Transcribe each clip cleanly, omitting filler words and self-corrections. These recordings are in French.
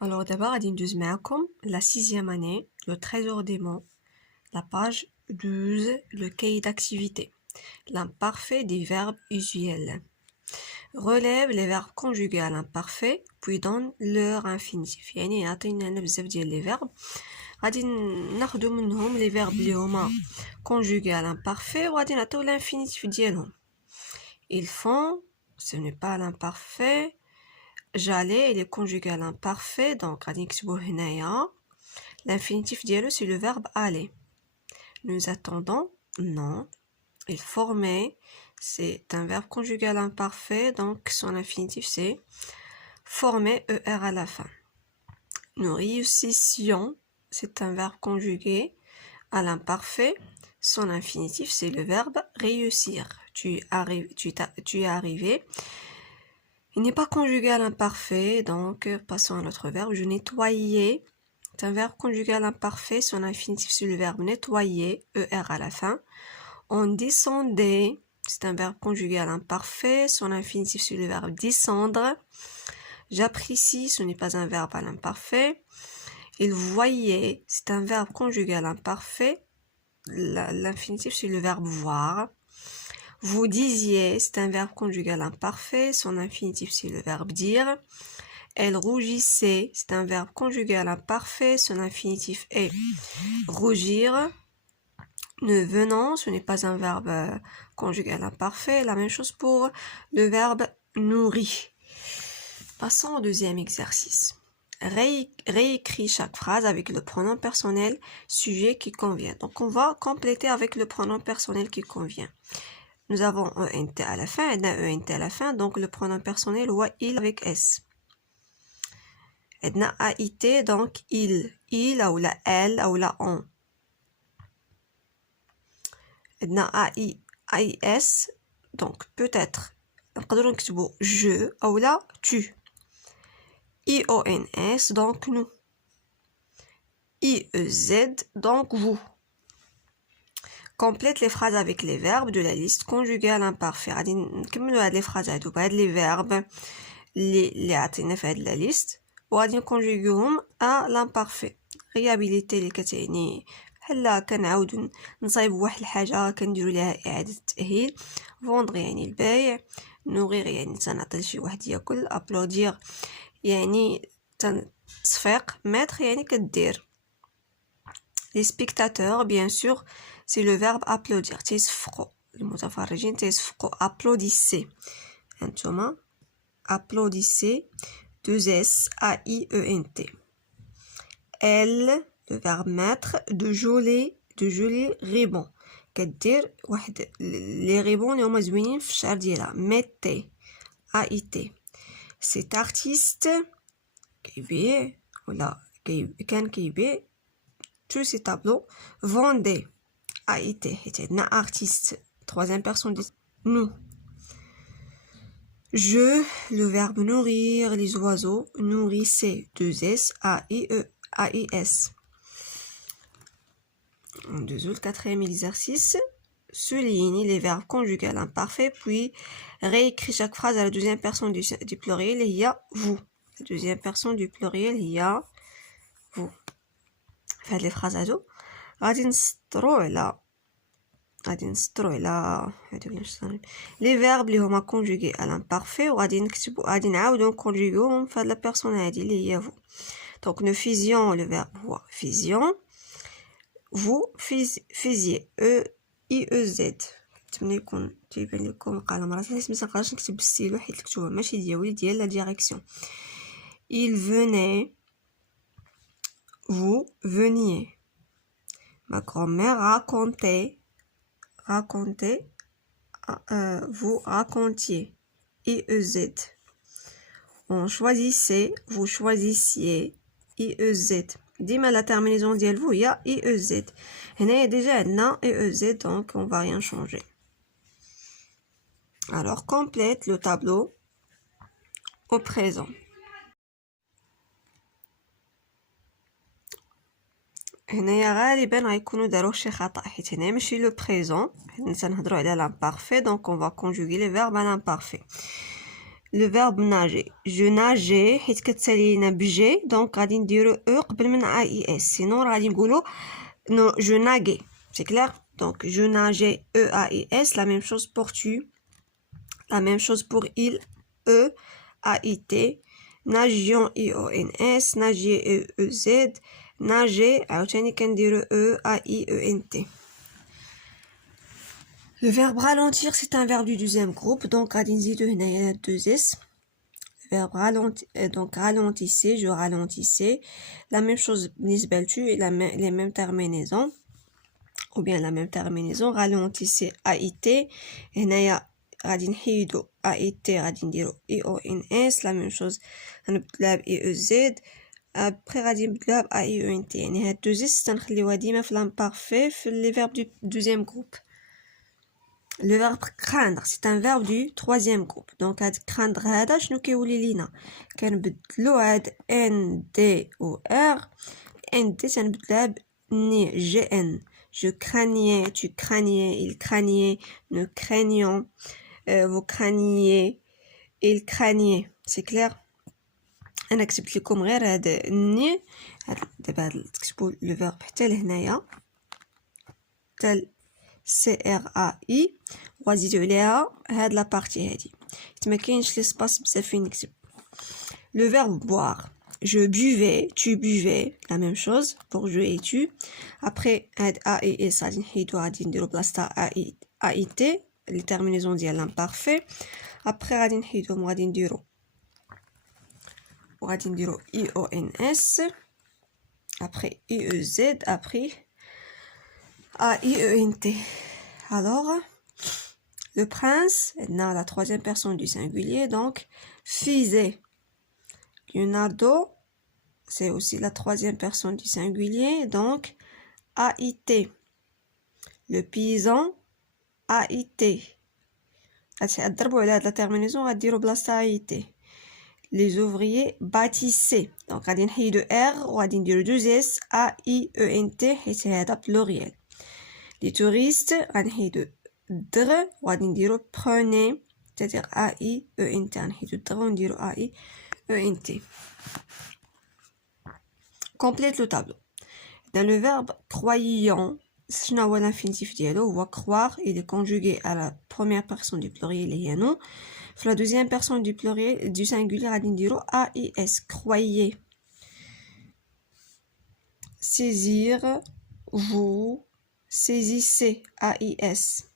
Alors d'abord, غادي ندوز معاكم la 6e année, le trésor des mots, la page 12, le cahier d'activité. L'imparfait des verbes usuels. Relève les verbes conjugués à l'imparfait, puis donne leur infinitif. يعني يعطينا هنا بزاف ديال les verbes. غادي ناخدو منهم les verbes اللي هما conjugués à l'imparfait وغادي نعطيو l'infinitif ديالهم. Ils font, ce n'est pas l'imparfait. J'allais, il est conjugué à l'imparfait, donc l'infinitif dialogue c'est le verbe aller. Nous attendons, non. Il formait, c'est un verbe conjugué à l'imparfait, donc son infinitif c'est former, ER à la fin. Nous réussissions, c'est un verbe conjugué à l'imparfait, son infinitif c'est le verbe réussir. Tu es arrivé. Il n'est pas conjugué à l'imparfait, donc passons à notre verbe. Je nettoyais, c'est un verbe conjugué à l'imparfait, son infinitif c'est le verbe nettoyer, ER à la fin. On descendait, c'est un verbe conjugué à l'imparfait, son infinitif c'est le verbe descendre. J'apprécie, ce n'est pas un verbe à l'imparfait. Il voyait, c'est un verbe conjugué à l'imparfait, l'infinitif c'est le verbe voir. Vous disiez, c'est un verbe conjugué à l'imparfait, son infinitif c'est le verbe dire. Elle rougissait, c'est un verbe conjugué à l'imparfait, son infinitif est rougir. Nous venons, ce n'est pas un verbe conjugué à l'imparfait, la même chose pour le verbe nourrir. Passons au deuxième exercice. Réécris chaque phrase avec le pronom personnel sujet qui convient. Donc on va compléter avec le pronom personnel qui convient. Nous avons ENT à la fin, et ENT à la fin, donc le pronom personnel ou il avec S. Et AIT, donc il ou la elle ou la on. Et AIS, donc peut-être, je ou la tu. IONS, donc nous. IEZ, donc vous. Complète les phrases avec les verbes de la liste conjuguée à l'imparfait. غادي نكملوا هاد les phrases هادو بهاد les verbes اللي عطينا في هاد la liste وغادي نكونجوغيوهم à l'imparfait. غيابيليتي اللي كتعني بحال كنعاودو نصايبوا واحد الحاجه كنديروا ليها اعاده تاهيل. فوندغ يعني البايع، نوغيغ يعني تنعطي لشي واحد ياكل، ابلودير يعني تصفيق، ماتر يعني كدير. Les spectateurs, bien sûr, c'est le verbe applaudir. تيصفقوا المتفرجين تيصفقوا. Applaudissez. انتوما applaudissez. 2S AIENT. Elle, le verbe mettre. De jolis ribbons. كدير واحد les ribbons اللي هما زوينين في الشعر ديالها. Mettez. AIT. Cet artiste كيبيع ولا كان كيبيع tous ces tableaux vendez. AIT حيت عندنا artiste troisième personne de nous. Je, le verbe nourrir, les oiseaux, nourrissez. 2S AIS. On dézoule le quatrième exercice. Souligne les verbes conjugués à l'imparfait, puis réécris chaque phrase à la deuxième personne du pluriel. Il y a vous. La deuxième personne du pluriel, il y a vous. Faites les phrases à dos. غادي نسطرو على les verbes اللي هما conjugués à l'imparfait وغادي نعاودو نكونجوغيوهم في هاد لا بيرسون هادي اللي هي vous. Donc nous faisions le verbe voir, faisions. Vous faisiez. IEZ. نتمنى يكون تيبان لكم القلم راه حيت متنقدرش نكتب بالستيلو حيت الكتوبه ماشي ديالي ديال لا ديريكسيون. Il venait. Vous veniez. Ma grand-mère racontait, vous racontiez. IEZ. On choisissait, vous choisissiez. IEZ. ديما la terminaison ديال vous هي IEZ. هنايا déjà عندنا IEZ, donc on va rien changer. Alors complète le tableau au présent. هنايا غالبا غيكونوا داروا شي خطا حيت هنا ماشي لو بريزون، حيت تنهضروا على l'imparfait, donc on va conjuguer les verbes à l'imparfait. le verbe nager. Je nageais حيت كتسالينا بجي دونك غادي نديرو او قبل من AIS sinon غادي نقولو non je nageais. C'est clair? Donc je nageais EAIS, la même chose pour tu, la même chose pour il, EAIT, nagions IONS, nagier EEZ, nager عاوتاني كنديرو EAIENT. Le verbe ralentir, c'est un verbe du deuxième groupe, donc غادي نزيدو هنايا 2S. Verbe ralentir, donc ralentissez, je ralentissais. La même chose بالنسبة لtu et les mêmes terminaisons. Ou bien la même terminaison, ralentissez AIT. هنايا غادي نحيدو AIT غادي نديرو IONS. La même chose غنبدلها ب EEZ. Après غادي نبدلوها ب AIENT. يعني هاد 2S تنخليوها ديما في l'imparfait في les verbes du deuxième groupe. Le verbe craindre, c'est un verbe du troisième groupe. Donc, craindre هذا شنو كيولي لينا كنبدلو هاد NDOR ND تنبدلها ب GN. Je craignais, tu craignais, il craignait, nous craignions, vous craigniez, il craignait. C'est clair? أنا كتبت لكم غير هاد ني دابا تكتبوا لو فيرب حتى لهنايا حتى CRAI وغنزيدو عليها هاد لا بارتي هادي حيت ما كاينش لي سباس بزاف فين نكتب. Le verbe boire, je buvais, tu buvais, la même chose pour je et tu. Après هاد AIS غادي نحيدو غادي نديرو بلاصتها AIT les terminaisons ديال l'imparfait. Après غادي نحيدوهم وغادي نديرو IONS. Après IEZ. Après AIENT. Alors, le prince, dans la troisième personne du singulier, donc, faisait. Leonardo, c'est aussi la troisième personne du singulier, donc, AIT. Le paysan, AIT. La terminaison, on va dire au blasta AIT. Les ouvriers bâtissaient. Donc, on va dire de R, on va dire 2S, AIENT, et c'est un pluriel. Les touristes, on va dire dr, on va dire prenez, c'est-à-dire AIENT, on va dire dr, on va dire AIENT. Complète le tableau. Dans le verbe croyant, شنو هو l'infinitif ديالو هو croire, il est conjugué à la première personne du pluriel et non. Pour la deuxième personne du pluriel du singulier غادي نديرو AIS, croyez. Saisir, vous saisissez, AIS.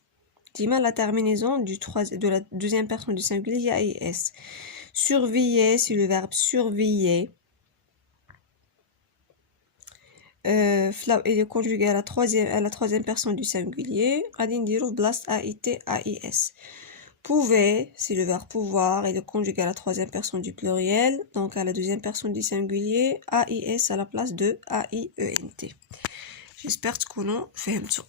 Dima la terminaison de la deuxième personne du singulier AIS. Surveiller, c'est le verbe surveiller. Il est conjugué à la troisième personne du singulier. غادي نديرو بلاصة AIT AIS. Pouvait, c'est le verbe pouvoir, il est conjugué à la troisième personne du pluriel, donc à la deuxième personne du singulier, AIS à la place de AIENT. J'espère que vous avez compris.